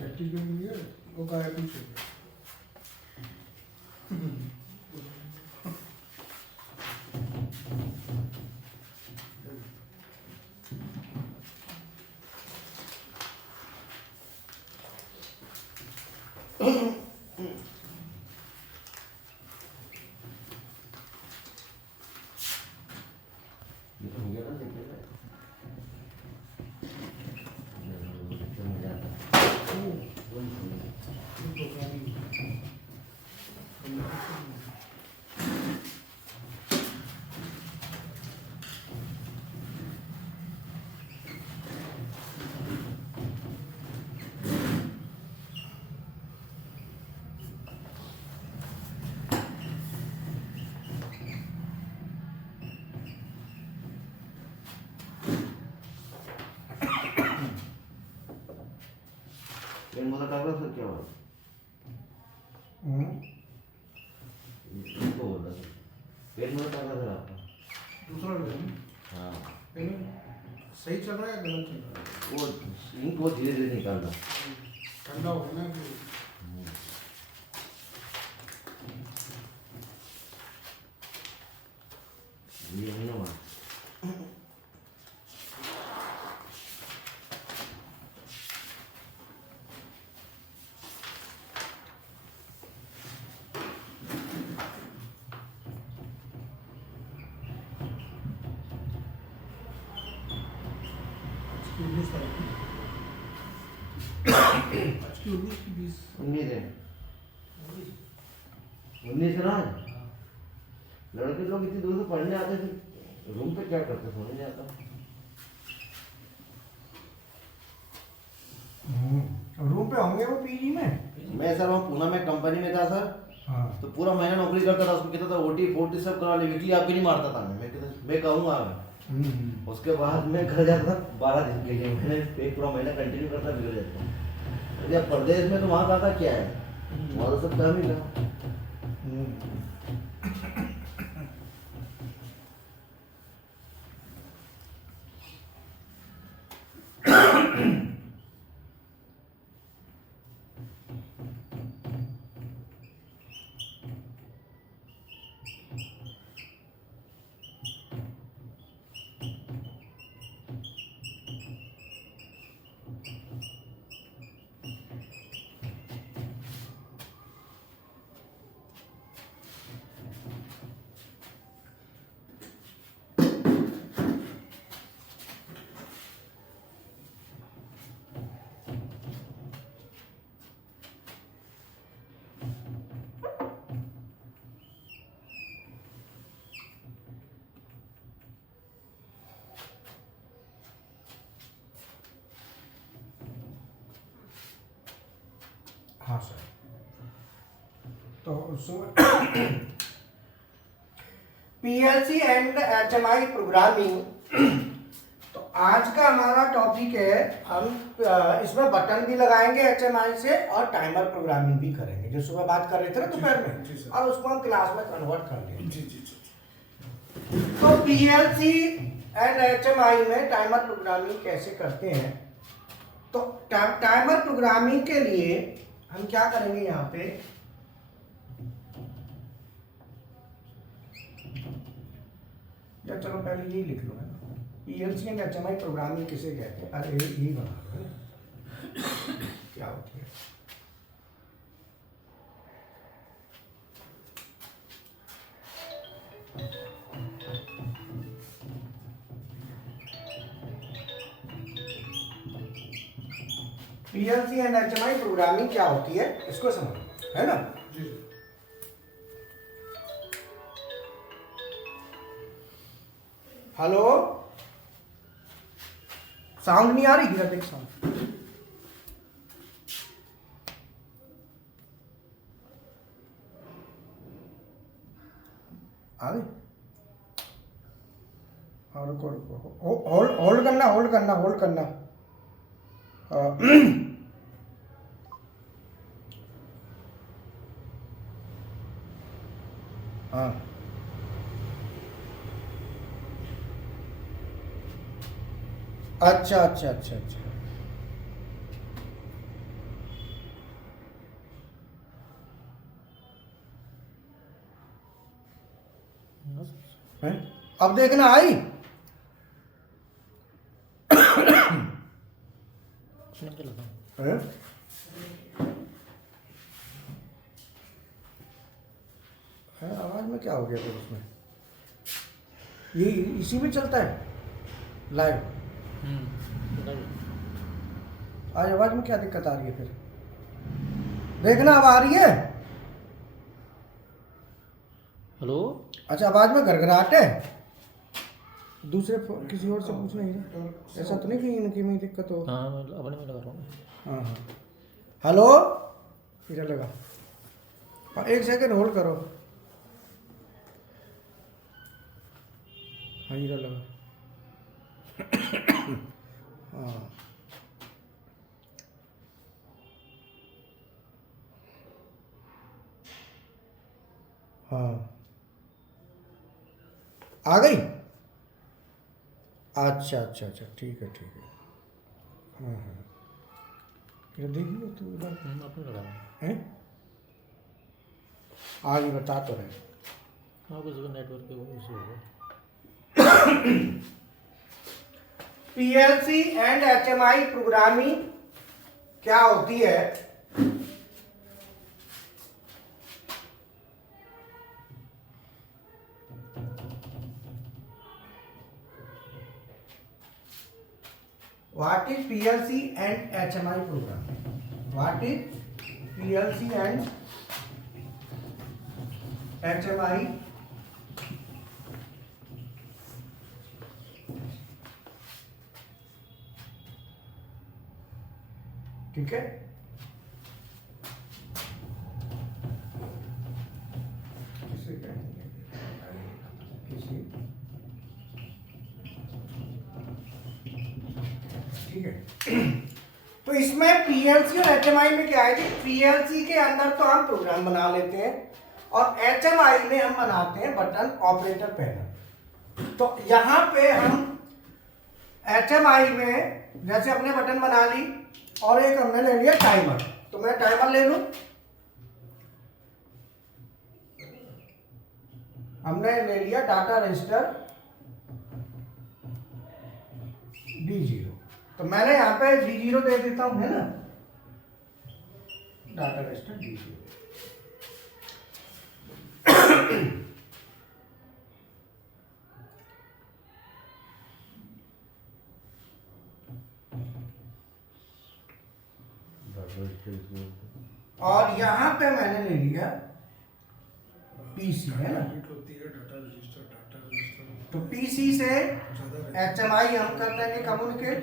Practice में नहीं है वो का है पीछे। मला टाकला सर क्या हुआ इसको बोल रहा था पेट में टाकला सर आपका दूसरा लेना। हाँ पेन सही चल रहा है या गलत चल रहा है? वो इंक बहुत धीरे धीरे निकाल रहा ठंडा हो गया ना कि ये नहीं हुआ आज की 19 की 20 19 है 19 है ना लड़के लोग इतनी दूर से पढ़ने आते थे रूम पे क्या करते सोने नहीं आता रूम पे होंगे वो पीजी में। मैं सर वहाँ पूना में कंपनी में था सर हाँ तो पूरा महीना नौकरी करता था उसको कहता था ओटी फोटी सब करा ले वीकली आप भी नहीं मारता था मैं कहता मैं कहूँगा उसके बाद मैं घर जाता था 12 दिन के लिए मैंने एक पूरा महीना कंटिन्यू करता बिगड़ जाता अरे प्रदेश में तो वहाँ का क्या है वहाँ तो सब काम ही था हाँ सर तो उसमें पीएलसी एंड एचएमआई प्रोग्रामिंग। तो आज का हमारा टॉपिक है हम इसमें बटन भी लगाएंगे एचएमआई से और टाइमर प्रोग्रामिंग भी करेंगे जो सुबह बात कर रहे थे ना दोपहर में और उसको हम क्लास में कन्वर्ट कर लेंगे। जी जी जी तो पीएलसी एंड एचएमआई में टाइमर प्रोग्रामिंग कैसे करते हैं। तो टाइमर प्रोग्रामिंग के लिए हम क्या करेंगे यहाँ पे या चलो पहले यही लिख लो है ना पीएलसी एंड एचएमआई प्रोग्रामिंग किसे कहते हैं। अरे यही बना लो है ना क्या होती है। पीएलसी एंड एचएमआई प्रोग्रामिंग क्या होती है इसको समझो है ना। जी हेलो साउंड नहीं आ रही इधर देख साउंड आ गई। हाँ रुको रुको होल्ड होल्ड करना होल्ड करना होल्ड करना। हाँ अच्छा अच्छा अच्छा अच्छा हैं? अब देखना आई। हैं? है, आवाज में क्या हो गया फिर उसमें? ये इसी में चलता है लाइव। आज आवाज में क्या दिक्कत आ रही है फिर? देखना अब आ रही है। हेलो। अच्छा, आवाज में गड़गड़ाहट है। दूसरे किसी और से पूछना ही ना, ऐसा तो नहीं कि इनकी में दिक्कत हो। हाँ मैं अपने में लगा रहा हूँ। हाँ हाँ, हेलो, इधर लगा। हाँ, एक सेकंड होल्ड करो। हाँ, इधर लगा। हाँ हाँ, आ गई। अच्छा अच्छा अच्छा, ठीक है ठीक है। हाँ हाँ, ये देखिए तू इधर अपने लगा रहा हूँ। है, आगे बता तो रहे। हाँ कुछ नेटवर्क के वो इशू होगा। पीएलसी एंड एचएमआई प्रोग्रामिंग क्या होती है? What is PLC and HMI program? What is PLC and HMI? ठीक है, किसे कहेंगे? किसी, ठीक है। तो इसमें पीएलसी और एचएमआई में क्या है कि पीएलसी के अंदर तो हम प्रोग्राम बना लेते हैं और एचएमआई में हम बनाते हैं बटन ऑपरेटर पैनल। तो यहां पे हम एचएमआई में जैसे अपने बटन बना ली और एक हमने ले लिया टाइमर, तो मैं टाइमर ले लूं। हमने ले लिया डाटा रजिस्टर D0, तो मैंने यहां पे D0 दे देता हूं, है ना, डाटा रजिस्टर D0। और यहां पे मैंने ले लिया पीसी, है ना, तो पीसी से एचएमआई हम कर देंगे कम्युनिकेट,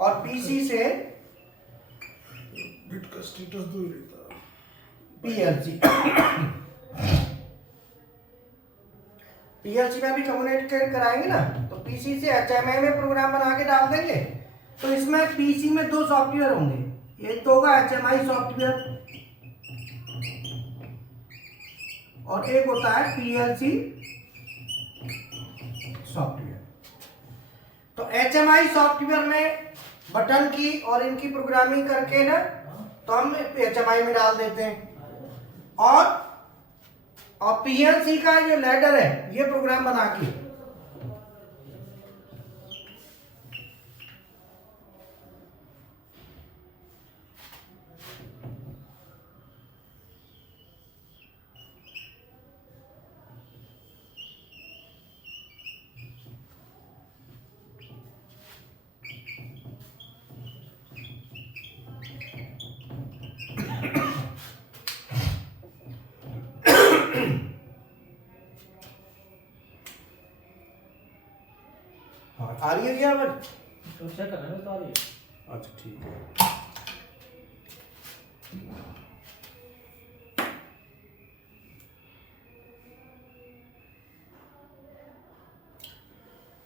और पीसी से बिट का स्टेटस दो ही रहता है। पीएलसी पीएलसी में भी कम्युनिकेट कराएंगे ना, तो पीसी से एचएमआई में प्रोग्राम बना के डाल देंगे। तो इसमें पीसी में दो सॉफ्टवेयर होंगे, एक तो होगा एचएमआई सॉफ्टवेयर और एक होता है पीएलसी सॉफ्टवेयर। तो एचएमआई सॉफ्टवेयर में बटन की और इनकी प्रोग्रामिंग करके ना, तो हम एचएमआई में डाल देते हैं, और पीएलसी का जो लैडर है ये प्रोग्राम बना के हाँ, आ रही है क्या आवाज? तो चेक करना है तो आ रही है। अच्छा ठीक है।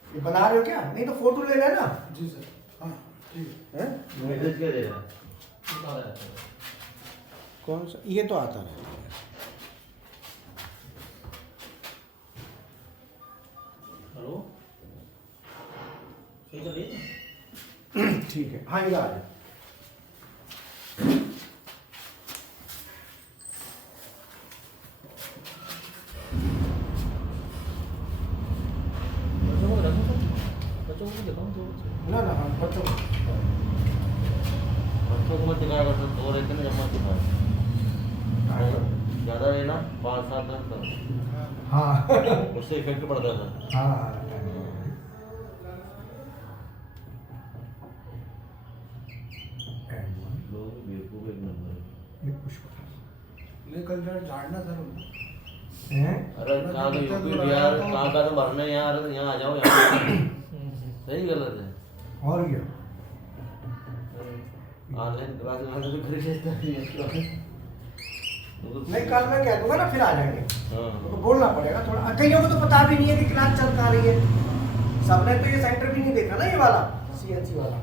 ये बना रहे हो क्या? नहीं तो फोटो ले लेना। जी सर, हाँ ठीक है। हैं? मैसेज क्या दे रहा है? बता रहा है। कौन सा? ये तो आता रहता है। हेलो। सही चल रही है? ठीक है, हाँ ये आ जाए। ना ना हाँ बच्चों को। बच्चों को मत दिखाया कर, तो 2 रहते ना जब मत दिखाया, ज़्यादा लेना 5-7 रन करो, हाँ उससे इफेक्ट पड़ता था। हाँ लोग बेवकूफ़ एक नंबर है। ये पुष्प लेकर जाए झाड़ना सर हैं। अरे कहाँ का यूपी बिहार, कहाँ का तो भरने यहाँ, अरे यहाँ आ जाओ यहाँ। सही गलत है। और क्या ऑनलाइन क्लास में तो घर जाता है। नहीं कल मैं कह दूंगा ना फिर आ जाएंगे। हाँ तो बोलना पड़ेगा थोड़ा, कईयों को तो पता भी नहीं है कि क्लास चल कहाँ रही है, सबने तो ये सेंटर भी नहीं देखा ना, ये वाला सीएनसी वाला।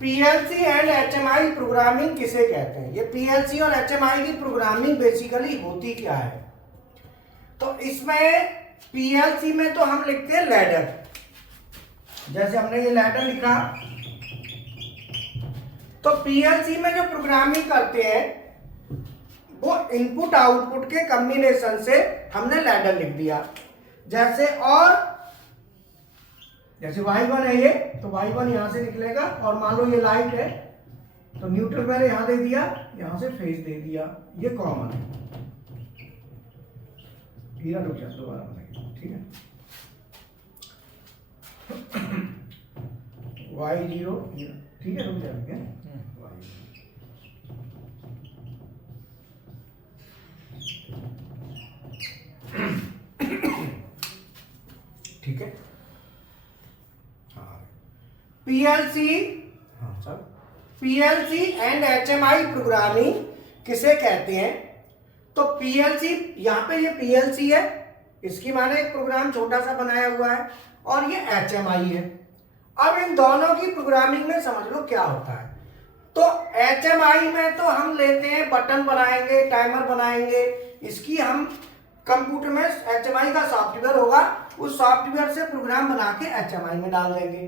पीएलसी एंड एचएमआई प्रोग्रामिंग किसे कहते हैं? ये पीएलसी और एचएमआई की प्रोग्रामिंग बेसिकली होती क्या है? तो इसमें पीएलसी में तो हम लिखते हैं लैडर, जैसे हमने ये लैडर लिखा। तो पीएलसी में जो प्रोग्रामिंग करते हैं वो इनपुट आउटपुट के कॉम्बिनेशन से हमने लैडर लिख दिया। जैसे जैसे y1 है ये, तो y1 यहां से निकलेगा, और मान लो ये लाइट है तो न्यूट्रल मैंने यहां दे दिया, यहां से फेज दे दिया, ये कॉमन है। हीरा रुक जा, दोबारा बनाइए, ठीक है। y0 ठीक है, रुक जाएंगे ठीक है। पीएलसी, हाँ sir, PLC and HMI programming किसे कहते हैं? तो पीएलसी, यहाँ पे ये पीएलसी है, इसकी माने एक प्रोग्राम छोटा सा बनाया हुआ है, और ये एचएमआई है। अब इन दोनों की प्रोग्रामिंग में समझ लो क्या होता है। तो एचएमआई में तो हम लेते हैं बटन बनाएंगे, टाइमर बनाएंगे, इसकी हम कंप्यूटर में एचएमआई का सॉफ्टवेयर होगा, उस सॉफ्टवेयर से प्रोग्राम बना के एचएमआई में डाल देंगे।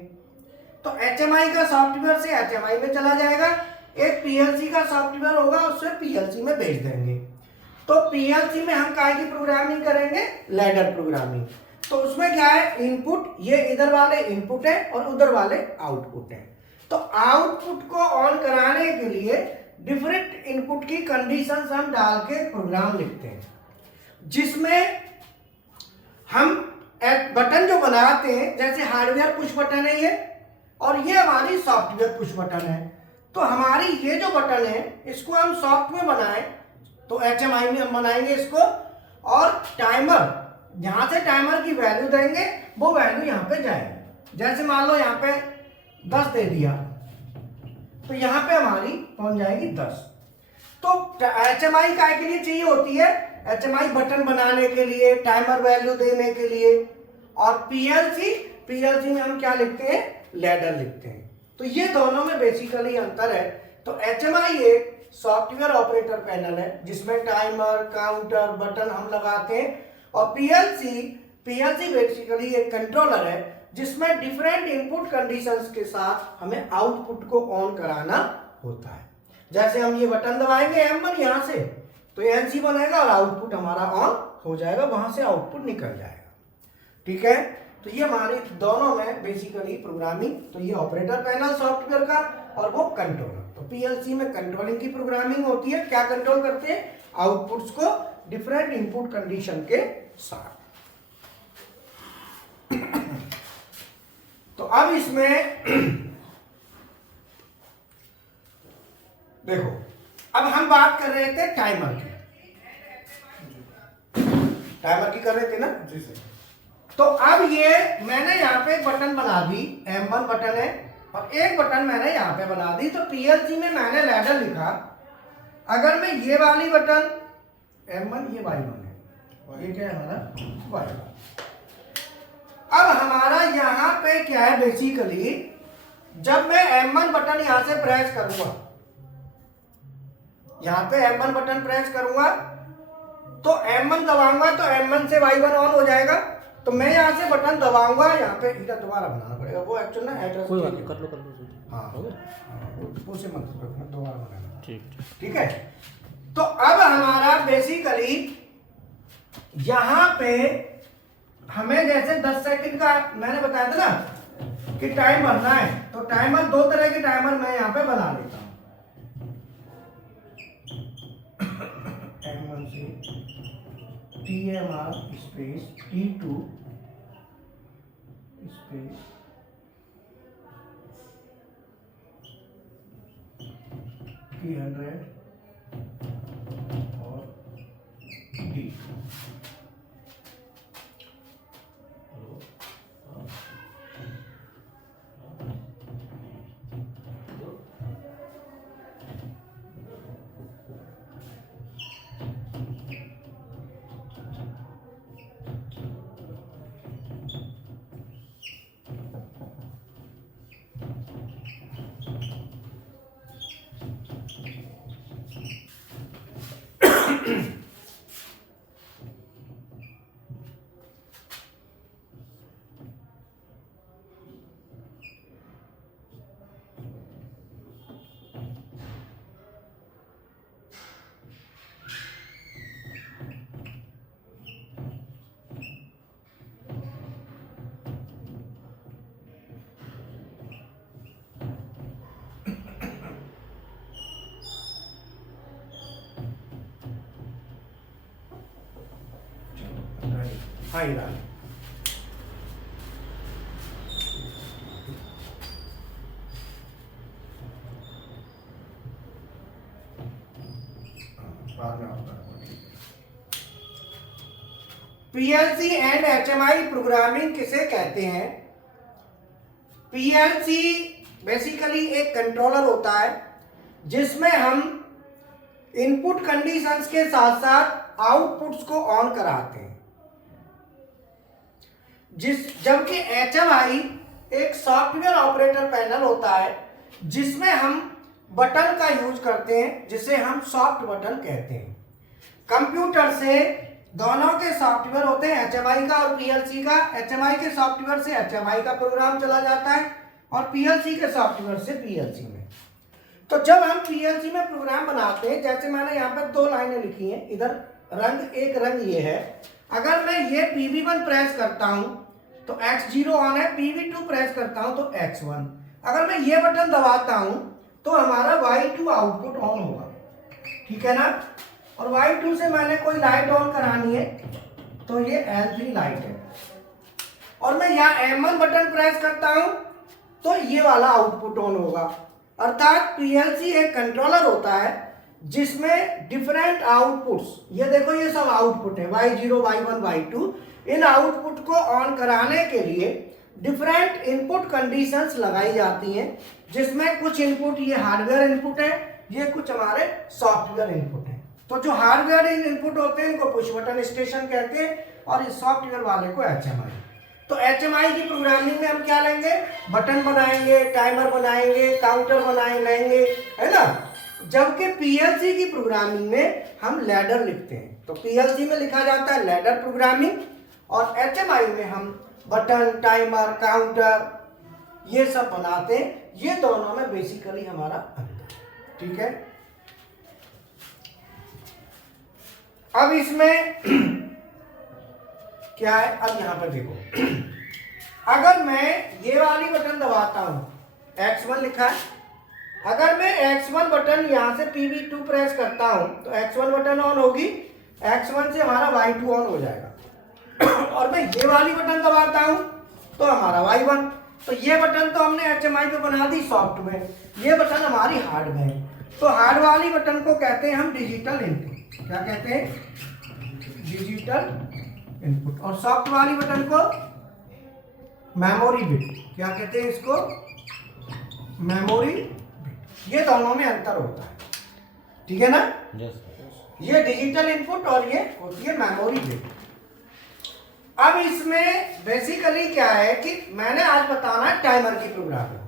तो एचएमआई का सॉफ्टवेयर से एचएमआई में चला जाएगा, एक पीएलसी का सॉफ्टवेयर होगा, उससे पीएलसी में भेज देंगे। तो पीएलसी में हम काय की प्रोग्रामिंग करेंगे? Ladder programming. तो उसमें क्या है? इनपुट, ये इधर वाले इनपुट है और उधर वाले आउटपुट है। तो आउटपुट को ऑन कराने के लिए डिफरेंट इनपुट की कंडीशंस हम डाल के प्रोग्राम लिखते हैं, जिसमें हम बटन जो बनाते हैं, जैसे हार्डवेयर पुश बटन है ये, और ये हमारी सॉफ्टवेयर पुश बटन है। तो हमारी ये जो बटन है इसको हम सॉफ्ट में बनाएं तो एचएमआई में हम बनाएंगे इसको, और टाइमर, यहां से टाइमर की वैल्यू देंगे, वो वैल्यू यहां पे जाएगी। जैसे मान लो यहां पे 10 दे दिया, तो यहां पे हमारी पहुंच जाएगी 10। तो एचएमआई काय के लिए चाहिए होती है? एचएमआई बटन बनाने के लिए, टाइमर वैल्यू देने के लिए। और पीएलसी में हम क्या लिखते हैं? लैडर लिखते हैं। तो ये दोनों में बेसिकली अंतर है। तो एचएमआई एक सॉफ्टवेयर ऑपरेटर पैनल है जिसमें टाइमर, काउंटर, बटन हम लगाते हैं, और पीएलसी बेसिकली एक कंट्रोलर है जिसमें डिफरेंट इनपुट कंडीशंस के साथ हमें आउटपुट को ऑन कराना होता है। जैसे हम ये बटन दबाएंगे M1 यहां से, तो एनसी बनेगा और आउटपुट हमारा ऑन हो जाएगा, वहां से आउटपुट निकल जाएगा। ठीक है, तो ये हमारी दोनों में बेसिकली प्रोग्रामिंग, तो ये ऑपरेटर पैनल सॉफ्टवेयर का और वो कंट्रोलर। तो पीएलसी में कंट्रोलिंग की प्रोग्रामिंग होती है। क्या कंट्रोल करते हैं? आउटपुट्स को डिफरेंट इनपुट कंडीशन के साथ। तो अब इसमें देखो, अब हम बात कर रहे थे टाइमर की, कर रहे थे ना जी सर। तो अब ये मैंने यहाँ पे एक बटन बना दी, M1 बटन है, और एक बटन मैंने यहाँ पे बना दी। तो पीएलसी में मैंने लैडर लिखा। अगर मैं ये वाली बटन M1, ये Y1 है, ये क्या है हमारा? Y1। अब हमारा यहाँ पे क्या है? बेसिकली जब मैं M1 बटन यहाँ से प्रेस करूंगा, यहाँ पे M1 बटन प्रेस करूंगा, तो M1 दबाऊंगा तो M1 से Y1 ऑन हो जाएगा। तो मैं यहाँ से बटन दबाऊंगा, यहाँ पे इधर दोबारा बनाना पड़ेगा, वो एक्चुअल ना एड्रेस कोई बात नहीं, कर लो हाँ, वो से मत रखना, दोबारा बनाना। ठीक ठीक है, तो अब हमारा बेसिकली यहाँ पे हमें जैसे 10 सेकंड का मैंने बताया था ना कि टाइम भरना है, तो टाइमर दो तरह के टाइमर मैं यहाँ पे बना लेता हूँ। M1 से TMR space T2 space T100 और D2। हेलो हाँ हाँ ही डाल। पीएलसी एंड एचएमआई प्रोग्रामिंग किसे कहते हैं? पीएलसी बेसिकली एक कंट्रोलर होता है जिसमें हम इनपुट कंडीशंस के साथ साथ आउटपुट्स को ऑन कराते हैं, जबकि एचएमआई एक सॉफ्टवेयर ऑपरेटर पैनल होता है जिसमें हम बटन का यूज करते हैं जिसे हम सॉफ्ट बटन कहते हैं। कंप्यूटर से दोनों के सॉफ्टवेयर होते हैं, एचएमआई का और पीएलसी का। एचएमआई के सॉफ्टवेयर से एचएमआई का प्रोग्राम चला जाता है और पीएलसी के सॉफ्टवेयर से पीएलसी में। तो जब हम पीएलसी में प्रोग्राम बनाते हैं, जैसे मैंने यहाँ पर 2 लाइनें लिखी हैं, इधर रंग एक रंग ये है, अगर मैं ये PV1 प्रेस करता हूं तो X0 ऑन है, PV2 प्रेस करता हूं तो X1। अगर मैं ये बटन दबाता हूं तो हमारा Y2 आउटपुट ऑन होगा, ठीक है ना। और Y2 से मैंने कोई लाइट ऑन करानी है तो ये L3 लाइट है, और मैं यहाँ M1 बटन प्रेस करता हूं तो ये वाला आउटपुट ऑन होगा। अर्थात पीएलसी एक कंट्रोलर होता है जिसमें डिफरेंट आउटपुट्स, ये देखो ये सब आउटपुट है Y0, Y1, Y2, इन आउटपुट को ऑन कराने के लिए डिफरेंट इनपुट कंडीशंस लगाई जाती हैं, जिसमें कुछ इनपुट ये हार्डवेयर इनपुट है, ये कुछ हमारे सॉफ्टवेयर इनपुट है। तो जो हार्डवेयर इनपुट होते हैं इनको पुश बटन स्टेशन कहते हैं और इस सॉफ्टवेयर वाले को एचएमआई। तो एचएमआई की प्रोग्रामिंग में हम क्या लेंगे? बटन बनाएंगे, टाइमर बनाएंगे, काउंटर बनाएंगे, है ना। जबकि पीएलसी की प्रोग्रामिंग में हम लैडर लिखते हैं, तो पीएलसी में लिखा जाता है लैडर प्रोग्रामिंग और एचएमआई में हम बटन, टाइमर, काउंटर ये सब बनाते हैं। ये दोनों में बेसिकली हमारा अंतर, ठीक है। अब इसमें क्या है, अब यहां पर देखो, अगर मैं ये वाली बटन दबाता हूं, X1 लिखा है, अगर मैं X1 बटन यहां से PV2 प्रेस करता हूं तो X1 बटन ऑन होगी, X1 से हमारा Y2 ऑन हो जाएगा। और मैं ये वाली बटन दबाता हूं तो हमारा Y1। तो ये बटन तो हमने एचएमआई पे बना दी सॉफ्ट में, ये बटन हमारी हार्ड में है। तो हार्ड वाली बटन को कहते हैं हम डिजिटल इनपुट, क्या कहते हैं? Digital input. और सॉफ्ट वाली बटन को मेमोरी बिट, क्या कहते हैं इसको? Memory bit. ये दोनों में अंतर होता है, ठीक है ना। ये डिजिटल इनपुट और ये होती है मेमोरी बिट। अब इसमें बेसिकली क्या है कि मैंने आज बताना है टाइमर की प्रोग्रामिंग।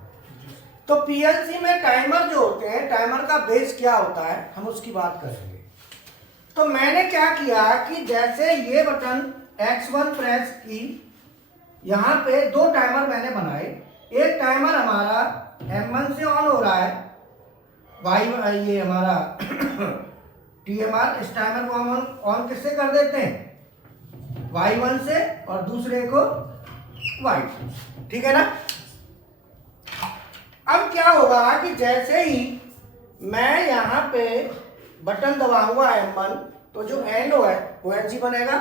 तो पीएलसी में टाइमर जो होते हैं, टाइमर का बेस क्या होता है, हम उसकी बात करेंगे। तो मैंने क्या किया कि जैसे ये बटन X1 प्रेस की, यहाँ पे 2 टाइमर मैंने बनाए। एक टाइमर हमारा M1 से ऑन हो रहा है, ये हमारा TMR। इस टाइमर को हम ऑन किससे कर देते हैं? y1 से और दूसरे को y2 से, ठीक है ना। अब क्या होगा कि जैसे ही मैं यहाँ पे बटन दबाऊंगा M1 तो जो एंड है वो NC बनेगा,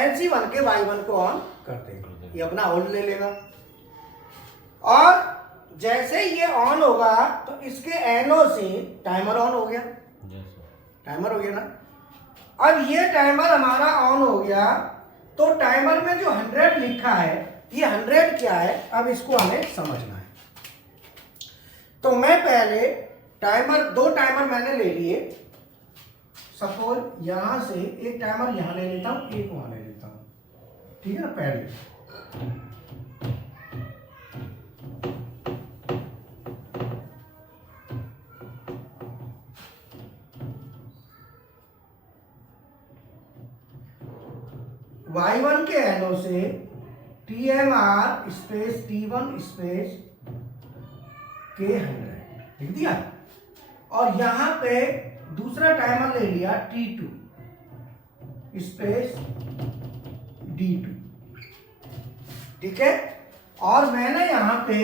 NC बन के y1 को ऑन कर देगा, ये अपना होल्ड ले लेगा। और जैसे ही ये ऑन होगा तो इसके एनो से टाइमर ऑन हो गया, टाइमर हो गया ना। अब ये टाइमर हमारा ऑन हो गया तो टाइमर में जो 100 लिखा है ये 100 क्या है, अब इसको हमें समझना है। तो मैं पहले टाइमर, 2 टाइमर मैंने ले लिए, सपोज यहां से एक टाइमर यहां ले लेता हूं, एक वहां ले लेता हूं, ठीक है ना। पहले y1 के एनो से TMR space T1 space K100 लिख दिया, और यहां पे दूसरा टाइमर ले लिया T2 स्पेस D2, ठीक है। और मैंने यहां पे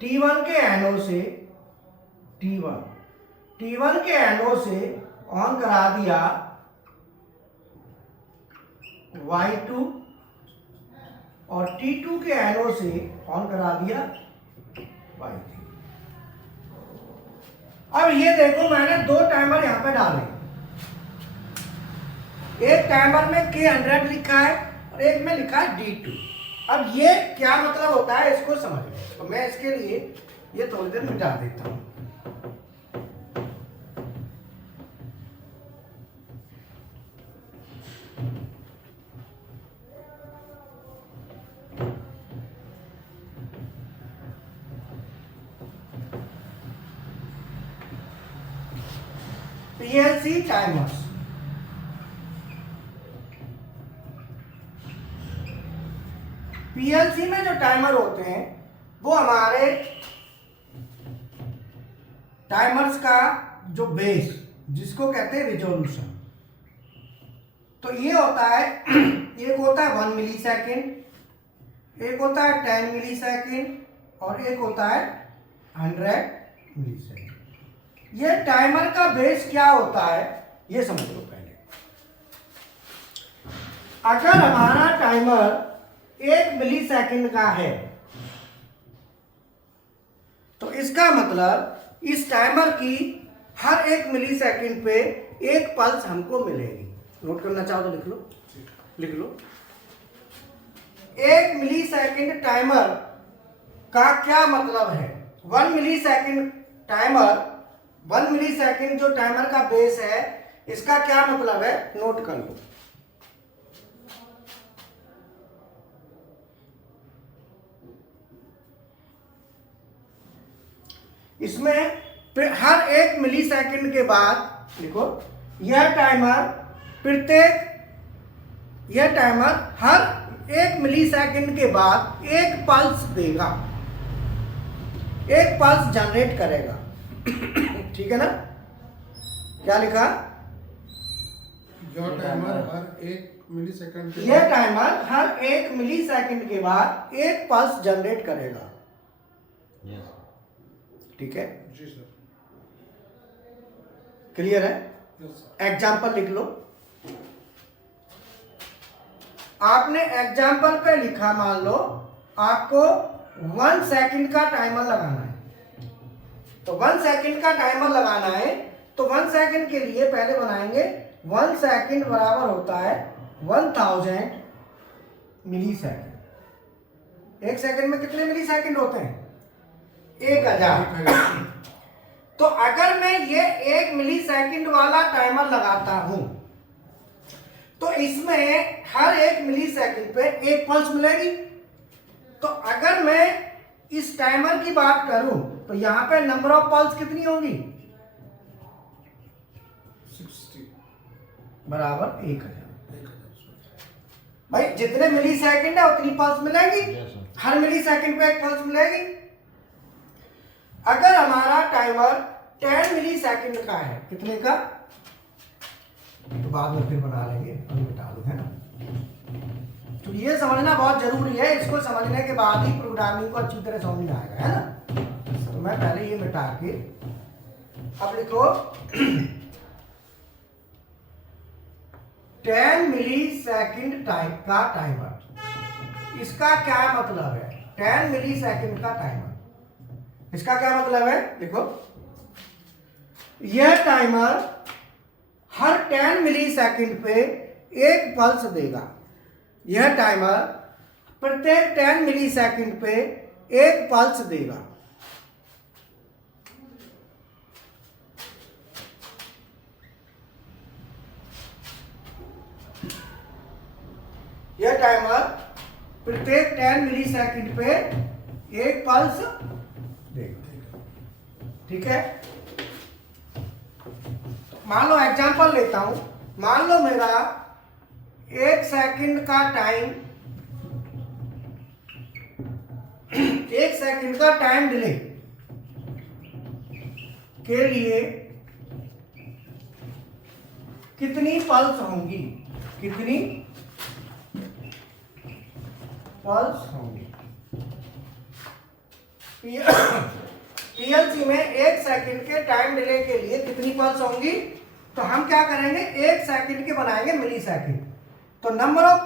T1 के एनो से T1 के एनो से ऑन करा दिया Y2 और T2 के एनो से ऑन करा दिया Y3। अब ये देखो मैंने 2 टाइमर यहां पे डाले, एक टाइमर में K100 लिखा है और एक में लिखा है D2। अब ये क्या मतलब होता है इसको समझ लो, तो मैं इसके लिए ये थोड़ी देर मिटा देता हूं। PLC टाइमर्स, PLC में जो टाइमर होते हैं वो हमारे टाइमर्स का जो बेस, जिसको कहते हैं रिजोल्यूशन, तो ये होता है, एक होता है 1 मिली सेकेंड, एक होता है 10 मिली सेकेंड और एक होता है 100 मिली सेकेंड। ये टाइमर का बेस क्या होता है ये समझ लो पहले। अगर हमारा टाइमर 1 मिली सेकेंड का है तो इसका मतलब इस टाइमर की हर 1 मिली सेकेंड पे एक पल्स हमको मिलेगी। नोट करना चाहो तो लिख लो, लिख लो। 1 मिली सेकेंड टाइमर का क्या मतलब है? 1 मिली सेकेंड टाइमर, 1 मिली सेकेंड जो टाइमर का बेस है, इसका क्या मतलब है नोट कर लो। इसमें हर 1 मिली सेकेंड के बाद लिखो, यह टाइमर हर 1 मिली सेकेंड के बाद एक पल्स देगा, एक पल्स जनरेट करेगा। ठीक है ना? क्या लिखा? यह टाइमर हर 1 मिली सेकंड के यह टाइमर हर 1 मिली सेकेंड के बाद एक पल्स जनरेट करेगा। ठीक है, जी सर। क्लियर है? Yes sir. एग्जाम्पल लिख लो। आपने एग्जाम्पल पे लिखा, मान लो आपको 1 सेकंड का टाइमर लगाना है, तो 1 सेकंड का टाइमर लगाना है तो 1 सेकंड के लिए पहले बनाएंगे 1 सेकंड बराबर होता है 1000 मिली सेकंड। 1 सेकंड में कितने मिली सेकंड होते हैं? 1000। तो अगर मैं ये 1 मिली सेकंड वाला टाइमर लगाता हूं तो इसमें हर 1 मिली सेकंड पे एक पल्स मिलेगी। तो अगर मैं इस टाइमर की बात करूं तो यहां पे नंबर ऑफ पल्स कितनी होगी? 60 बराबर 1000। भाई जितने मिली सेकंड है उतनी पल्स मिलेगी, हर मिली सेकंड पे एक पल्स मिलेगी। अगर हमारा टाइमर 10 मिली सेकेंड का है। कितने का? तो बाद में फिर बना लेंगे, अभी मिटा दो, है ना। तो ये समझना बहुत जरूरी है, इसको समझने के बाद ही प्रोग्रामिंग को अच्छी तरह समझ में आएगा, है ना। तो मैं पहले ये मिटा के अब लिखो 10 मिली सेकेंड टाइम का टाइमर। इसका क्या मतलब है? 10 मिली सेकेंड का टाइमर, इसका क्या मतलब है? देखो, यह टाइमर हर 10 मिली सेकेंड पे एक पल्स देगा। यह टाइमर प्रत्येक 10 मिली सेकेंड पे एक पल्स देगा। यह टाइमर प्रत्येक 10 मिली सेकेंड पे एक पल्स देगा। ठीक है, मान लो एग्जांपल लेता हूं, मान लो मेरा 1 सेकंड का टाइम, 1 सेकंड का टाइम डिले के लिए कितनी पल्स होंगी? कितनी पल्स होंगी? पीएलसी में 1 सेकंड के टाइम डिले के लिए कितनी पल्स होंगी? तो हम क्या करेंगे, 1 सेकंड के बनाएंगे मिली सेकंड। तो नंबर ऑफ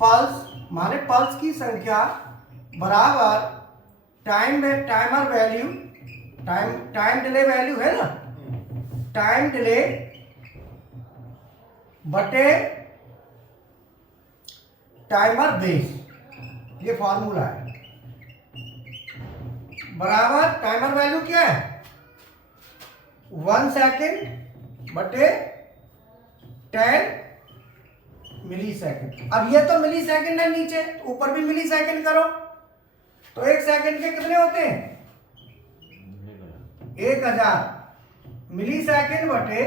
पल्स माने पल्स की संख्या बराबर timer value, time delay value है ना, टाइम डिले बटे टाइमर बेस, ये फॉर्मूला है। बराबर टाइमर वैल्यू क्या है? 1 सेकेंड बटे 10 मिली सेकेंड। अब ये तो मिली सेकेंड है, नीचे ऊपर भी मिली सेकेंड करो तो 1 सेकेंड के कितने होते हैं? 1000 मिली सेकेंड बटे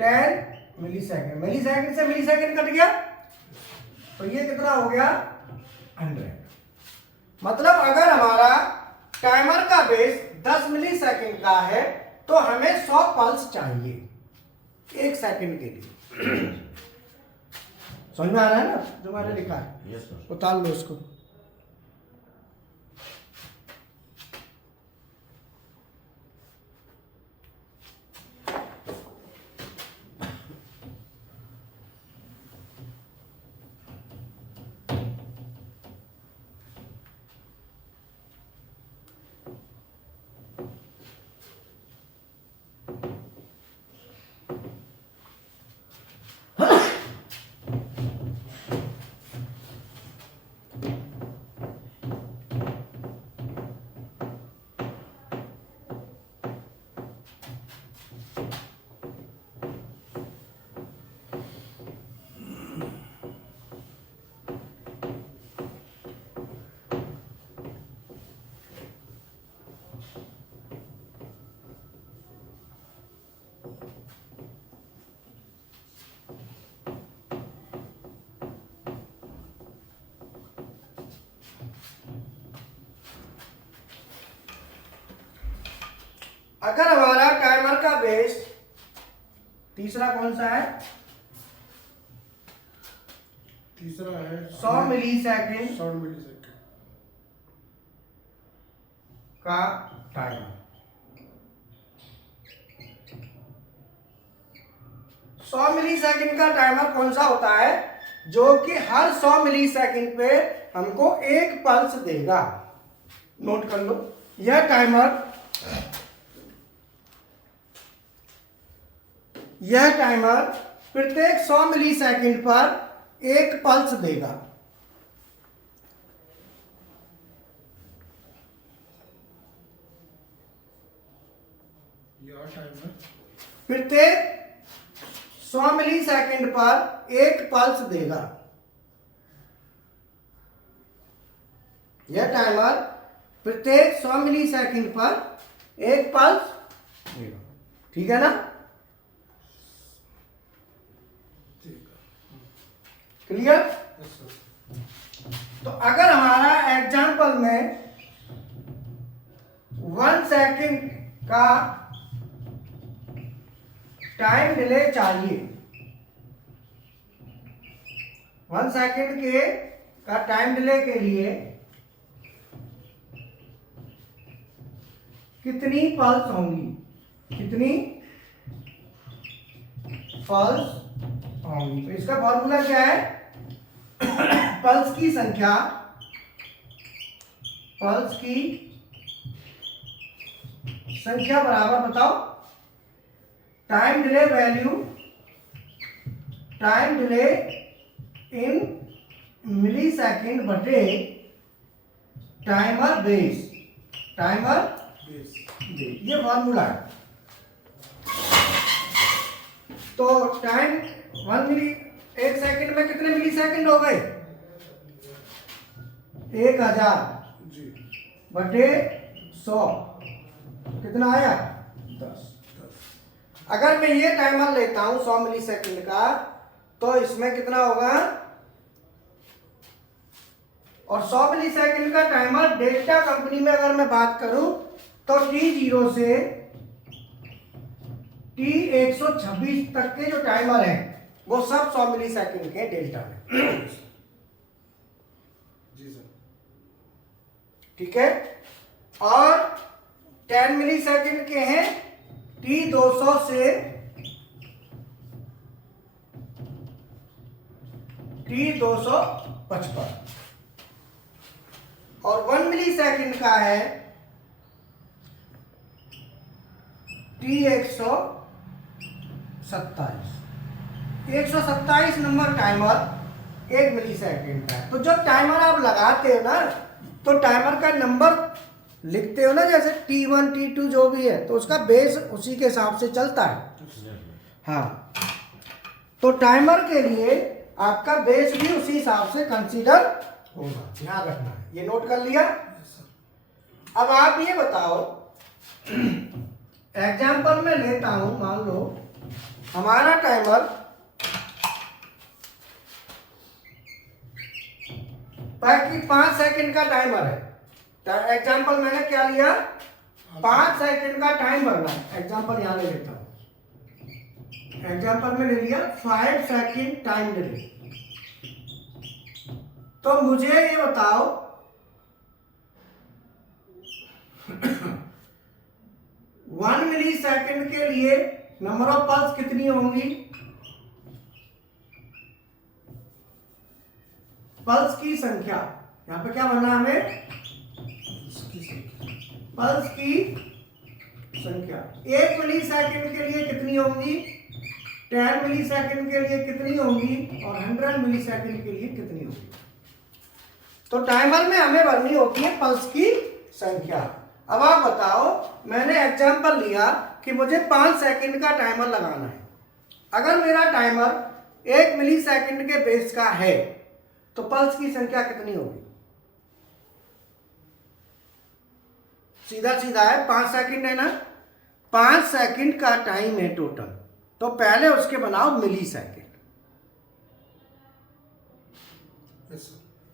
10 मिली सेकेंड। मिली सेकेंड से मिली सेकेंड कट गया तो ये कितना हो गया? 100। मतलब अगर हमारा टाइमर का बेस 10 मिली सेकेंड का है तो हमें 100 पल्स चाहिए 1 सेकेंड के लिए। समझ में आ रहा है ना जो मैंने लिखा है? Yes sir. उतार लो इसको। अगर हमारा टाइमर का बेस तीसरा कौन सा है? तीसरा है 100 मिली सेकेंड 100 मिली सेकेंड का टाइमर। 100 मिली सेकेंड का टाइमर कौन सा होता है? जो कि हर 100 मिली सेकेंड पे हमको एक पल्स देगा। नोट कर लो, यह टाइमर प्रत्येक 100 मिली सेकेंड पर एक पल्स देगा। यह टाइमर प्रत्येक 100 मिली सेकेंड पर एक पल्स देगा। यह टाइमर प्रत्येक 100 मिली सेकेंड पर एक पल्स देगा। ठीक है ना? क्लियर? Yes sir. तो अगर हमारा एग्जाम्पल में 1 सेकंड का टाइम डिले चाहिए, 1 सेकंड के का टाइम डिले के लिए कितनी पल्स होंगी, कितनी पल्स होंगी। तो इसका फॉर्मूला क्या है, पल्स की संख्या, पल्स की संख्या बराबर बताओ time delay value, time delay in millisecond बटे timer base, timer base. Base, ये फॉर्मूला है। तो टाइम 1 मिली, 1 सेकंड में कितने मिली सेकंड हो गए, 1000 जी। बटे 100 कितना आया 10। अगर मैं ये टाइमर लेता हूं 100 मिली सेकंड का, तो इसमें कितना होगा, और 100 मिली सेकंड का टाइमर डेल्टा कंपनी में अगर मैं बात करूं तो T0 से T126 तक के जो टाइमर हैं वो सब 100 मिली सेकंड के डेल्टा में। जी सर। ठीक है, और 10 मिली सेकंड के हैं T200 से T255, और 1 मिली सेकंड का है T127। 127 नंबर टाइमर 1 मिली सेकंड का है। तो जब टाइमर आप लगाते हो ना, तो टाइमर का नंबर लिखते हो ना, जैसे T1 T2 जो भी है, तो उसका बेस उसी के हिसाब से चलता है। हाँ, तो टाइमर के लिए आपका बेस भी उसी हिसाब से कंसीडर होगा, ध्यान रखना है। ये नोट कर लिया। अब आप ये बताओ, एग्जाम्पल में लेता हूं, मान लो हमारा टाइमर 5 सेकंड का टाइमर है। एग्जाम्पल मैंने क्या लिया, 5 सेकंड का टाइम भरना है। एग्जाम्पल यहां ले लेता हूं, एग्जाम्पल में ले लिया 5 सेकंड टाइम डिले। तो मुझे ये बताओ 1 मिली सेकंड के लिए नंबर ऑफ पल्स कितनी होंगी, पल्स की संख्या, यहां पे क्या बनना हमें, पल्स की संख्या। 1 मिली सेकंड के लिए कितनी होंगी, 10 मिली सेकंड के लिए कितनी होंगी, और 100 मिली सेकंड के लिए कितनी होंगी। तो टाइमर में हमें भरनी होती है पल्स की संख्या। अब आप बताओ, मैंने एग्जांपल लिया कि मुझे 5 सेकंड का टाइमर लगाना है। अगर मेरा टाइमर 1 मिली सेकंड के बेस का है, तो पल्स की संख्या कितनी होगी, सीधा सीधा है, 5 सेकंड है ना, 5 सेकंड का टाइम है टोटल, तो पहले उसके बनाओ मिली सेकंड।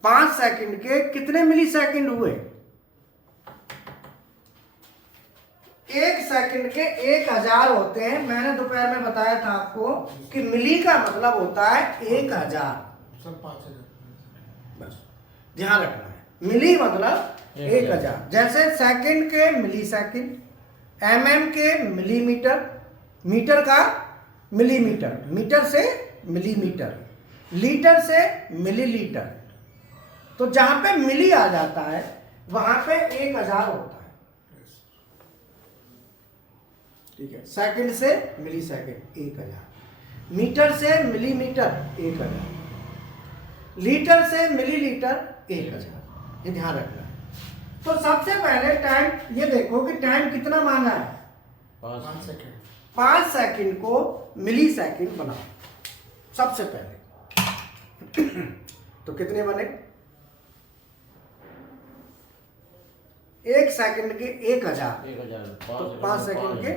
5 सेकंड के कितने मिली सेकंड हुए, 1 सेकंड के 1000 होते हैं। मैंने दोपहर में बताया था आपको कि मिली का मतलब होता है 1000। सर 5000 बस ध्यान रखना है, मिली मतलब 1000। जैसे सेकंड के मिली सेकंड, mm के मिलीमीटर, मीटर का मिलीमीटर, मीटर से मिलीमीटर, लीटर से मिलीलीटर। तो जहां पे मिली आ जाता है वहां पे 1000 होता है। ठीक है, सेकंड से मिली सेकंड 1000, मीटर से मिलीमीटर 1000, लीटर से मिलीलीटर 1000। ये ध्यान रखना है। तो सबसे पहले टाइम ये देखो कि टाइम कितना मांगा है, 5 सेकंड। 5 सेकंड को मिली सेकंड बनाओ सबसे पहले। तो कितने बने, 1 सेकंड के 1000, 1000, तो 5 सेकंड के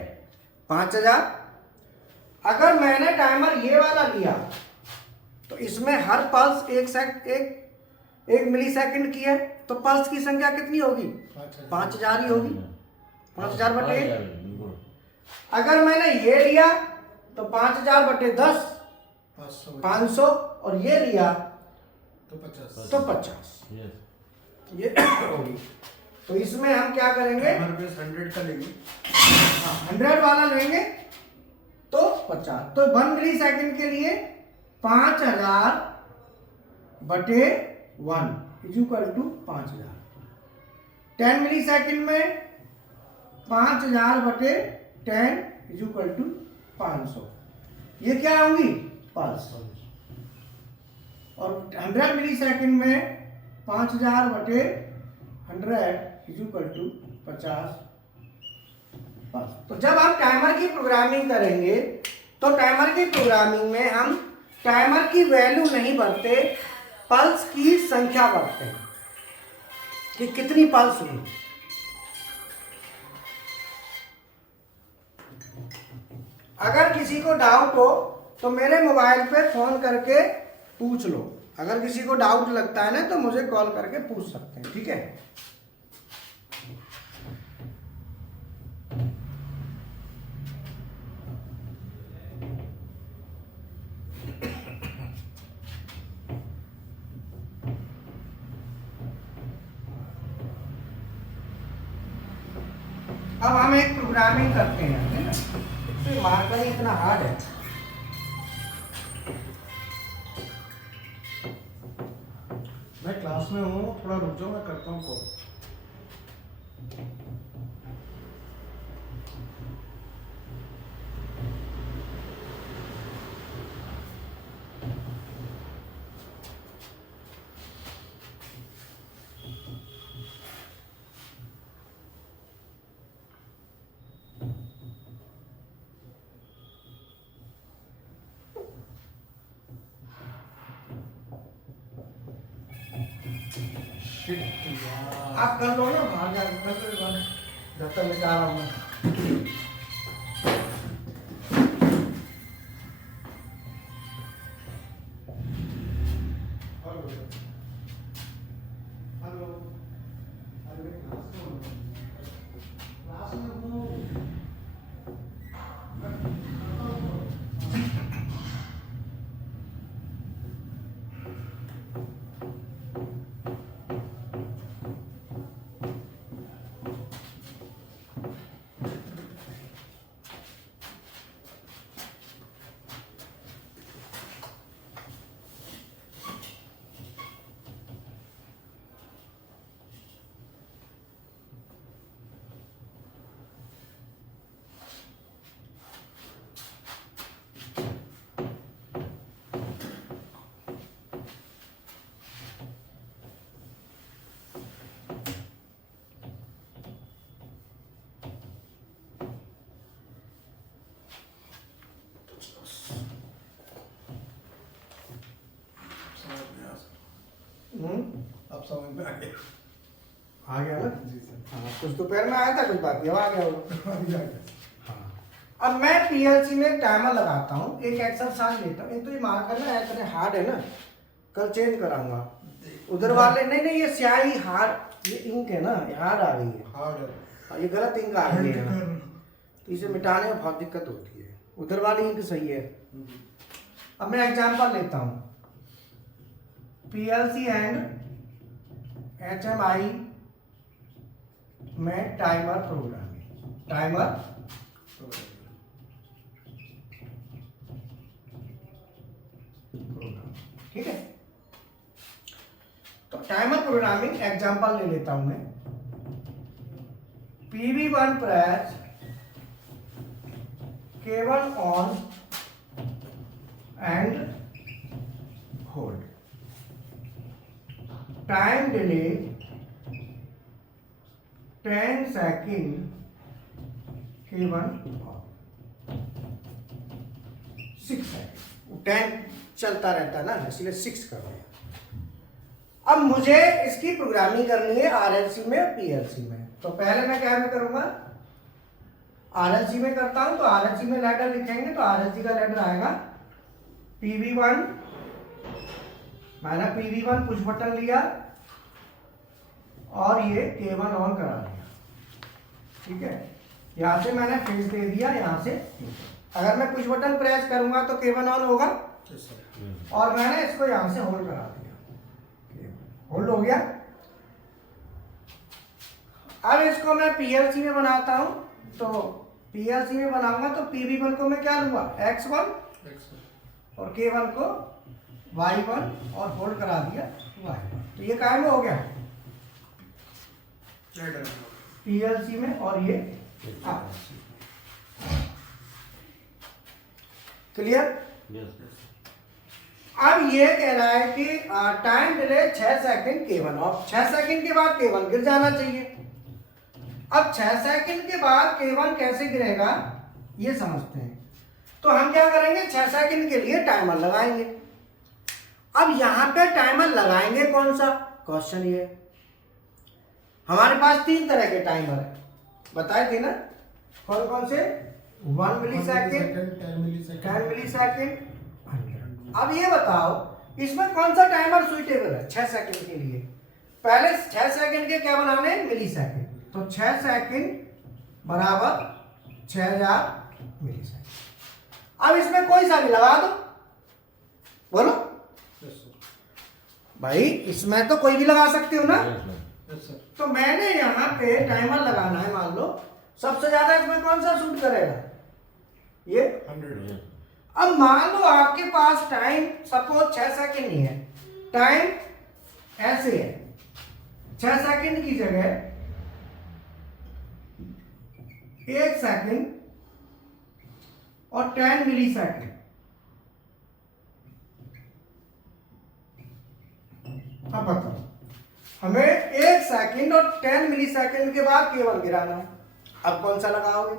5000। अगर मैंने टाइमर ये वाला लिया तो इसमें हर पल्स 1 मिली सेकंड की है, तो पल्स की संख्या कितनी होगी, 5000 ही होगी। 5000 बटे 5000, बिल्कुल। अगर मैंने ये लिया तो 5000 बटे 10 500 500 और ये लिया तो 50 तो 50 यस ये होगी। तो इसमें हम क्या करेंगे, हमारे पास 100 का लेंगे 100 वाला लेंगे तो 50। तो 1 मिली सेकंड के लिए 5000 बटे 1 is equal to 5000। 10 millisecond में 5000 बटे 10 इज इक्वल टू 500। ये क्या होंगी पल्स। और 100 मिली सेकंड में 5000 बटे 100 इज इक्वल टू 50 पल्स। तो जब हम टाइमर की प्रोग्रामिंग करेंगे तो टाइमर की प्रोग्रामिंग में हम टाइमर की वैल्यू नहीं भरते, पल्स की संख्या भरते हैं कि कितनी पल्स हुई। अगर किसी को डाउट हो तो मेरे मोबाइल पे फोन करके पूछ लो। अगर किसी को डाउट लगता है ना तो मुझे कॉल करके पूछ सकते हैं, ठीक है। अब हम एक प्रोग्रामिंग करते हैं, है ना। तो मार्कर ही इतना हार्ड है। मैं क्लास में हूँ, थोड़ा रुक जाओ, मैं करता हूँ कॉल। आप कर लो ना, बाहर जाकर कर लो एक बार, जब तक मिटा रहा हूँ मैं। हेलो, अरे क्लास में हूँ। अब समझ में आ गया। आ गया ना। जी सर। हाँ, कुछ दोपहर में आया था, कुछ बात नहीं, अब आ गया होगा। अभी आ गया। हाँ। अब मैं पीएलसी में एक टाइमर लगाता हूँ, एक एक्सरसाइज लेता हूँ। तो ये मार्कर ना इतने हार्ड है ना, कल चेंज कराऊंगा। उधर वाले नहीं नहीं, ये स्याही हार्ड, ये इंक है ना, ये हार्ड आ गई है। हार्ड है। हाँ, ये गलत इंक आ गई है ना, तो इसे मिटाने में बहुत दिक्कत होती है। उधर वाली इंक सही है। अब मैं एग्जांपल लेता हूँ, पीएलसी एंड HMI में टाइमर प्रोग्रामिंग। टाइमर प्रोग्राम, ठीक है। तो टाइमर प्रोग्रामिंग एग्जांपल ले लेता हूं मैं। PV1 press, K1 on and hold. Time delay 10 second, K1 on, 6 second. 10 चलता रहता है ना, इसलिए 6 कर दिया। अब मुझे इसकी प्रोग्रामिंग करनी है RLC में और PLC में। तो पहले मैं क्या में करूंगा, RLC में करता हूं। तो RLC में लेटर लिखेंगे तो RLC का लेटर आएगा PV1। मैंने PV1 पुश बटन लिया और ये K1 ऑन करा दिया। ठीक है, यहाँ से मैंने फेज दे दिया, यहाँ से अगर मैं पुश बटन प्रेस करूंगा तो केबल ऑन होगा यस सर। और मैंने इसको यहाँ से होल्ड करा दिया, होल्ड हो गया। अब इसको मैं पीएलसी में बनाता हूँ, तो पीएलसी में बनाऊंगा तो PB1 को मैं क्या लूंगा X1 और K1 को Y1 और होल्ड करा दिया Y1, तो ये कायम हो गया पीएलसी में और ये RLC में। क्लियर? अब ये कह रहा है कि टाइम डिले 6 सेकंड K1 और 6 सेकंड के बाद K1 गिर जाना चाहिए। अब 6 सेकंड के बाद K1 कैसे गिरेगा ये समझते हैं। तो हम क्या करेंगे, 6 सेकंड के लिए टाइमर लगाएंगे। अब यहां पे टाइमर लगाएंगे कौन सा, क्वेश्चन ये। हमारे पास 3 तरह के टाइमर है, बताए थे ना, कौन कौन से, 1 मिलीसेकंड, 10 मिलीसेकंड, 100। अब ये बताओ इसमें कौन सा टाइमर सुइटेबल है 6 सेकंड के लिए। पहले 6 सेकंड के क्या बनाने, मिलीसेकंड, तो 6 सेकंड बराबर 6000 मिलीसेकंड। अब इसमें कोई सा भी लगा दो, बोलो भाई, इसमें तो कोई भी लगा सकते हो ना। तो मैंने यहाँ पे टाइमर लगाना है, मान लो सबसे ज्यादा इसमें कौन सा शूट करेगा, ये 100। अब मान लो आपके पास टाइम सपोज 6 सेकंड ही है, टाइम ऐसे है, 6 सेकंड की जगह 1 सेकंड और 10 मिली सेकंड। अब बताओ हमें 1 सेकंड और 10 मिली सेकंड के बाद K1 गिराना है। अब कौन सा लगाओगे,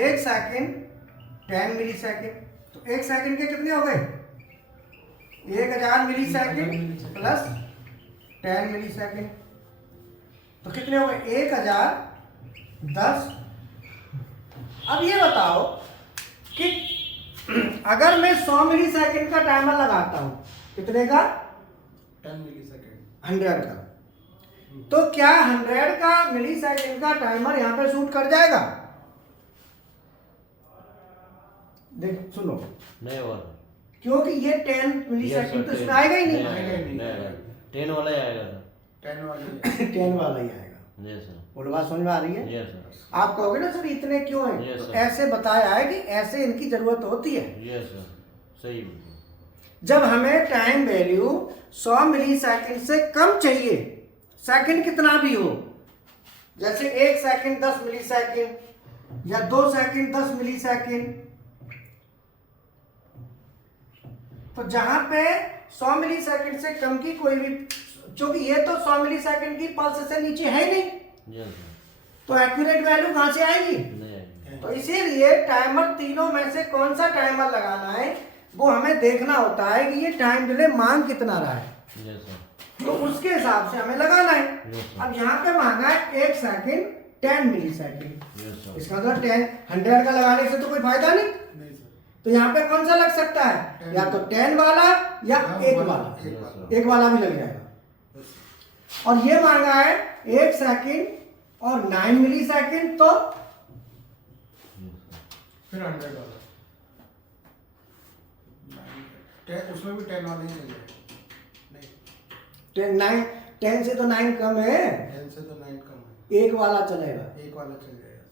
1 सेकंड 10 मिली सेकंड, तो 1 सेकंड के कितने हो गए, 1000 मिली सेकंड प्लस 10 मिली सेकंड, तो कितने हो गए 1010। अब ये बताओ कि अगर मैं 100 मिली सेकंड का टाइमर लगाता हूं, कितने का, 10 मिलीसेकंड, 100 का, तो क्या 100 का मिली सेकंड का टाइमर यहां पे शूट कर जाएगा, देख सुनो, नहीं और क्योंकि ये 10 मिली सेकंड तो इसमें आएगा ही नहीं, 10 वाला ही आएगा सर, 10 वाली 10 वाला ही आएगा। यस सर, बोलो बात समझ में आ रही है? यस सर, आप कहोगे ना सर इतने क्यों हैं, Yes, तो sir. ऐसे बताया है कि ऐसे इनकी जरूरत होती है। यस सर, सही बिल्कुल। जब हमें टाइम वैल्यू 100 मिली सेकंड से कम चाहिए, सेकंड कितना भी हो, जैसे 1 सेकंड 10 मिली सेकंड या 2 सेकंड 10 मिली सेकंड, तो जहां पे 100 मिली सेकंड से कम की कोई भी, क्योंकि ये तो 100 मिली सेकंड की पल्स से नीचे है ही नहीं, यस सर, तो एक्यूरेट वैल्यू कहां से आएगी। नहीं आएगा। तो इसीलिए टाइमर तीनों में से कौन सा टाइमर लगाना है वो हमें देखना होता है कि ये टाइम डिले मांग कितना रहा है, यस सर, तो उसके हिसाब से हमें लगाना है। Yes, sir. अब यहाँ पे मांगा है 1 सेकंड 10 मिली सेकंड, यस सर, इसका मतलब 100 का लगाने से तो कोई फायदा नहीं, नहीं सर, तो यहाँ पे कौन सा लग सकता है, 10 या तो 10 वाला या हाँ, 1 वाला, वाला, एक वाला। 1 वाला भी लग जाएगा। और ये मांगा है 1 सेकंड और 9 मिली सेकंड, तो फिर 100 वाला, 10 उसमें भी 10 वाला ही चल जाएगा। 10 से तो 9 कम है, 10 से तो 9 कम है, 1 वाला चलेगा, 1 वाला चल जाएगा।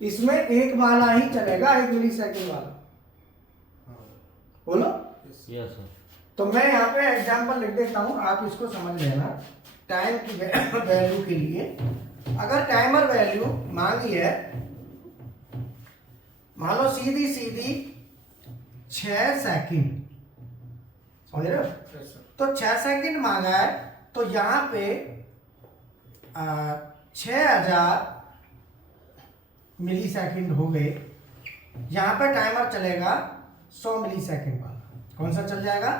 इसमें 1 वाला ही चलेगा, 1 मिली सेकंड वाला, हाँ, बोलो। यस यस सर, तो मैं यहाँ पे एग्जांपल लिख देता हूँ, आप इसको समझ लेना। टाइम की वैल्यू के लिए अगर टाइमर वैल्यू मांगी है, मान लो सीधी 6 सेकंड, समझ रहे हो, यस सर, तो 6 सेकंड मांगा है, तो यहाँ पे 6000 मिली सेकंड हो गए। यहाँ पे टाइमर चलेगा 100 मिली सेकंड वाला, कौन सा चल जाएगा,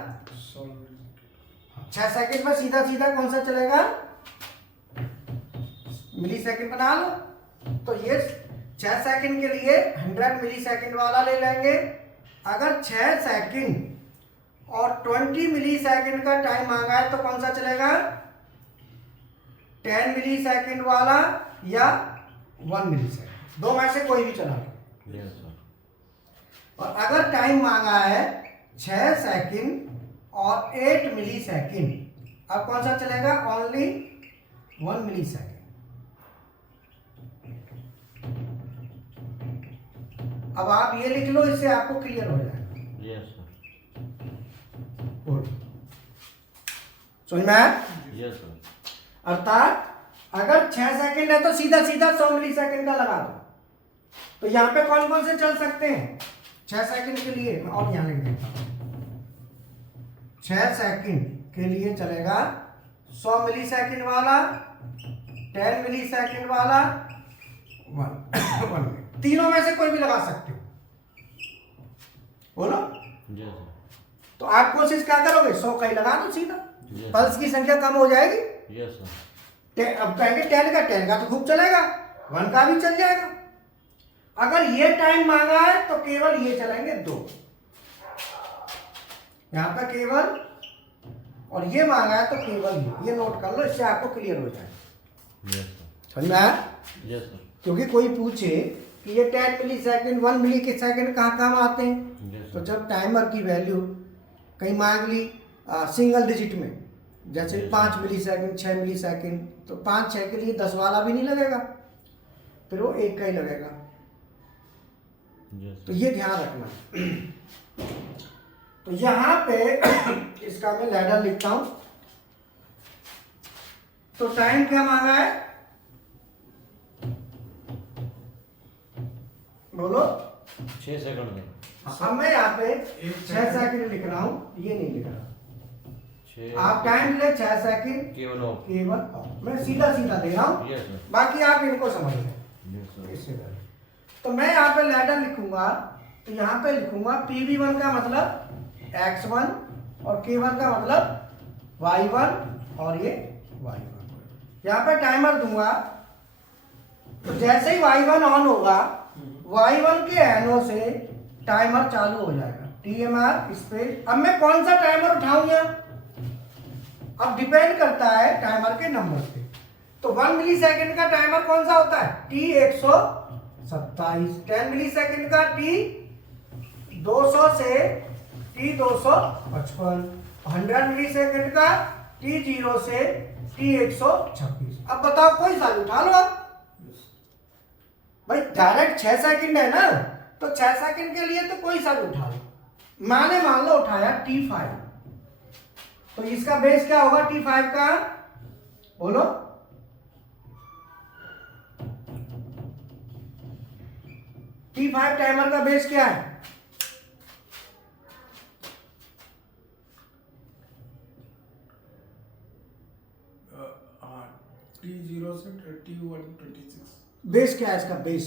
100 मिलीसेकंड, 6 सेकंड में सीधा सीधा कौन सा चलेगा, मिली सेकंड बना लो, तो ये 6 सेकंड के लिए 100 मिली सेकंड वाला ले लेंगे। अगर 6 सेकंड और 20 मिली सेकंड का टाइम मांगा है तो कौन सा चलेगा, 10 मिली सेकेंड वाला या 1 मिली सेकेंड, दो में से कोई भी चला लो। Yes sir. और अगर टाइम मांगा है 6 सेकंड और 8 मिली सेकेंड, अब कौन सा चलेगा? ओनली 1 मिली सेकेंड। अब आप ये लिख लो, इससे आपको क्लियर हो जाएगा। Yes sir. गुड, समझ में आया? Yes sir. अर्थात अगर 6 सेकंड है तो सीधा सीधा 100 मिली सेकेंड का लगा दो। तो यहाँ पे कौन कौन से चल सकते हैं 6 सेकंड के लिए? मैं और यहाँ लिख देता हूँ। 6 सेकंड के लिए चलेगा 100 मिली सेकेंड वाला, 10 मिली सेकेंड वाला, 1 तीनों में से कोई भी लगा सकते हो। बोलो। Yes sir. तो आप कोशिश क्या करोगे? 100 का ही लगा दो सीधा, Yes. पल्स की संख्या कम हो जाएगी। Yes sir. अब कहेंगे 10 का तो खूब चलेगा, 1 का भी चल जाएगा। अगर ये टाइम मांगा है तो केवल ये चलेंगे 2, यहां पे केवल, और ये मांगा है तो केवल ये नोट कर लो, इससे आपको क्लियर हो जाएगा। Yes sir. समझ में आया? Yes sir. क्योंकि कोई पूछे कि ये 10 मिली सेकेंड 1 मिली के सेकेंड कहाँ काम आते हैं, यस तो सर। जब टाइमर की वैल्यू कहीं मांग ली सिंगल डिजिट में, जैसे 5 मिली सेकेंड 6 मिली सेकेंड, तो 5 6 के लिए 10 वाला भी नहीं लगेगा, फिर वो 1 का ही लगेगा। यस तो ये ध्यान रखना। तो यहाँ पे इसका मैं लैडर लिखता हूं। तो टाइम क्या मांगा है? बोलो। 6 सेकंड में। अब मैं यहाँ पे 6 सेकंड लिख रहा हूं, ये नहीं लिख रहा। 6 आप टाइम ले 6 सेकंड केवल ऑफ। केवल, मैं सीधा सीधा दे रहा हूं, यस सर। बाकी आप इनको समझ लें। Yes sir. इससे पहले तो मैं यहाँ पे लैडर लिखूंगा, तो यहाँ पे लिखूंगा PV1 का मतलब X1 और K1 का मतलब Y1 और ये Y1। यहाँ पे टाइमर दूंगा, तो जैसे ही Y1 ऑन होगा, Y1 के एनो से टाइमर चालू हो जाएगा। TMR space. अब मैं कौन सा टाइमर उठाऊंगा? अब डिपेंड करता है टाइमर के नंबर पे। तो 1 मिली सेकेंड का टाइमर कौन सा होता है? T127। 10 मिली सेकेंड का T200 से T255। 100 मिली सेकेंड का T0 से T126। अब बताओ कोई सा भी उठा लो आप। भाई डायरेक्ट 6 सेकंड है ना, तो 6 सेकंड के लिए तो कोई सा भी उठा लो। मान लो उठाया T5, तो इसका बेस क्या होगा T5 का? बोलो। T5 टाइमर का बेस क्या है? T0 से T126। बेस क्या है इसका? बेस,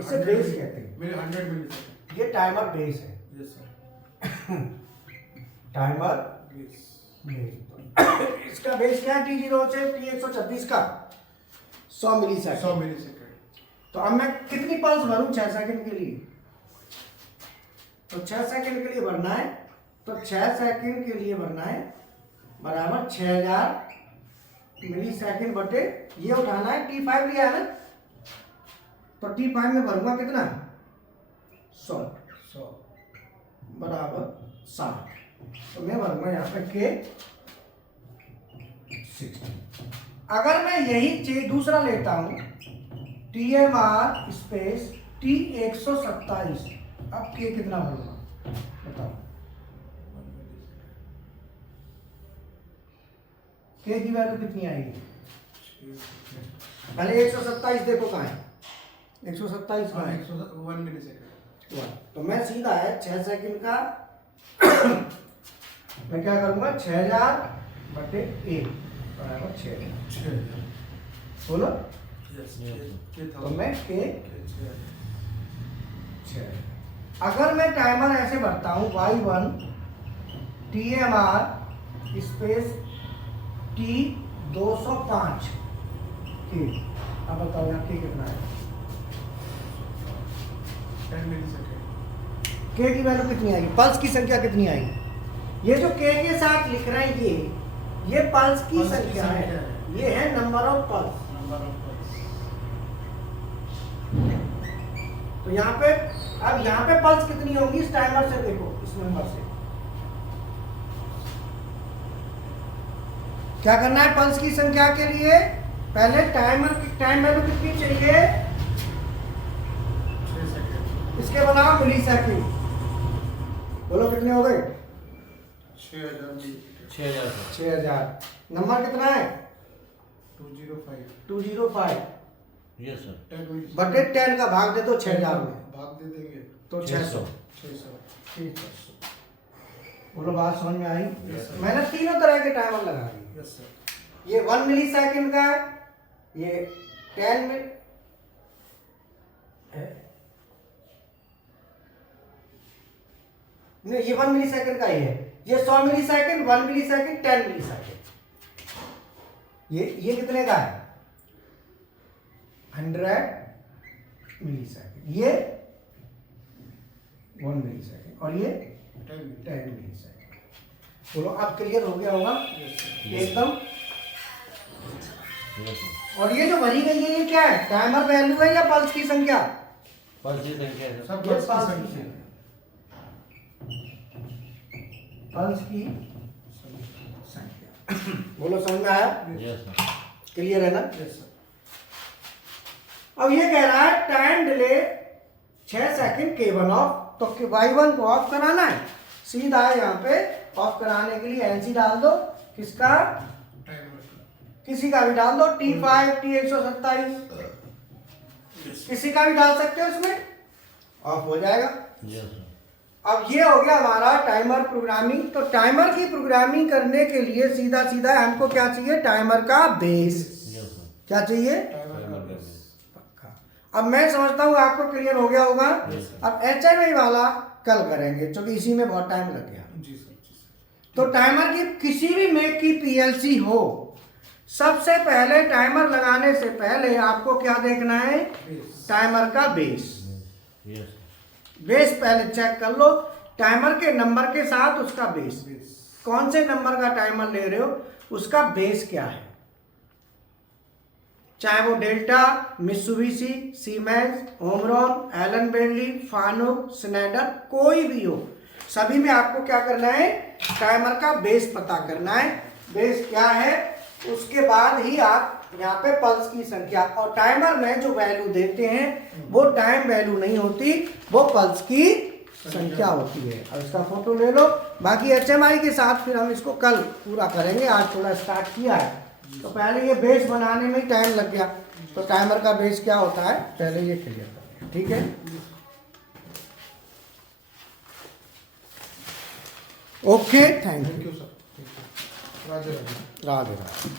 इसे बेस कहते हैं। मेरे 100 मिलीसेकंड। ये टाइमर बेस है। Yes sir. Timer base. Base. इसका बेस क्या है? T0 से T126 का 100 मिली 100 मिलीसेकंड। तो अब मैं कितनी पल्स भरूं 6 सेकंड के लिए? तो 6 सेकंड के लिए भरना है, तो 6 सेकंड के लिए भरना है बराबर 6000 मिली सेकंड बटे ये उठाना है। T5 लिया है ना, तो T5 में भरूंगा कितना? 100 बराबर 60। तो मैं भरूंगा यहाँ पे K 60। अगर मैं यही दूसरा लेता हूं TMR स्पेस T127, अब K कितना भरूंगा बताओ? K की वैल्यू कितनी आएगी? पहले 127 देखो कहाँ है? 127 कहाँ है? 1 मिलीसेकंड। तो मैं सीधा है 6 सेकंड का मैं क्या करूंगा? 6000 बटे 1 बराबर 6000। बोलो। तो मैं K 6। अगर मैं टाइमर ऐसे भरता हूँ Y1 TMR space T205 K, अब बताओ यहाँ K कितना है? 10 मिलीसेकंड। K की वैल्यू कितनी आएगी? पल्स की संख्या कितनी आएगी? ये जो K के साथ लिख रहे हैं ये पल्स की संख्या है। ये है number of pulse. Number of pulse. तो यहाँ पे अब यहाँ पे पल्स कितनी होंगी इस टाइमर से देखो, इस नंबर से क्या करना है पल्स की संख्या के लिए। पहले टाइमर की टाइम वैल्यू कितनी चाहिए, 6 सेकंड। इसके बनाओ मिली सेकंड। बोलो कितने हो गए, 6000 6000 6000। नंबर कितना है 205 205 यस सर 10 मिनट बटे 10 का भाग दे दो 6000 में भाग दे देंगे तो 600। 600। ठीक है, बोलो बात समझ में आई। Yes, sir. मैंने तीनों तरह के टाइमर लगा दिए। Yes sir. ये 1 मिली सेकेंड का है, ये 10 मिनट नहीं, ये 1 मिली सेकेंड का ही है। ये 100 मिली सेकेंड, 1 मिली सेकेंड, 10 मिली सेकेंड। ये कितने का है 100 मिली सेकेंड, ये 1 मिली सेकेंड और ये 10 मिनट। 10 मिली सेकेंड। बोलो अब क्लियर हो गया होगा यस सर। एकदम। यस सर और ये जो भरी गई है ये क्या है, टाइमर वैल्यू है या पल्स की संख्या। पल्स की संख्या है सर सब ये पल्स की पल्स की संख्या। पल्स की संख्या। बोलो समझ में आया, यस सर क्लियर है ना। Yes sir. अब ये कह रहा है time delay 6 second K1 of, तो Y1 को ऑफ कराना है, सीधा यहाँ पे ऑफ कराने के लिए NC डाल दो, किसका टाइमर का। किसी का भी डाल दो, T5 T127 किसी का भी डाल सकते हो, इसमें ऑफ हो जाएगा। यस सर अब ये हो गया हमारा टाइमर प्रोग्रामिंग। तो टाइमर की प्रोग्रामिंग करने के लिए सीधा सीधा हमको क्या चाहिए, टाइमर का बेस। यस सर क्या चाहिए, टाइमर का बेस। पक्का। अब मैं समझता हूँ आपको क्लियर हो गया होगा। अब HMI वाला कल करेंगे क्योंकि इसी में बहुत टाइम लग गया। जी सर। जी सर। तो टाइमर की किसी भी मेक की PLC हो, सबसे पहले टाइमर लगाने से पहले आपको क्या देखना है, बेस। टाइमर का बेस। यस बेस पहले चेक कर लो, टाइमर के नंबर के साथ उसका बेस, बेस। कौन से नंबर का टाइमर ले रहे हो, उसका बेस क्या है। चाहे वो Delta, Mitsubishi, Siemens, Omron, Allen Bradley, Fanuc, Schneider, कोई भी हो, सभी में आपको क्या करना है, टाइमर का बेस पता करना है। बेस क्या है, उसके बाद ही आप यहाँ पे पल्स की संख्या, और टाइमर में जो वैल्यू देते हैं वो टाइम वैल्यू नहीं होती, वो पल्स की संख्या होती है। अब इसका फोटो ले लो। बाकी HMI के साथ फिर हम इसको कल पूरा करेंगे, आज थोड़ा स्टार्ट किया है। तो पहले ये बेस बनाने में ही टाइम लग गया, तो टाइमर का बेस क्या होता है पहले ये क्लियर कर लें, ठीक है। Okay, thank thank you, you sir. Radhe Radhe. Radhe Radhe.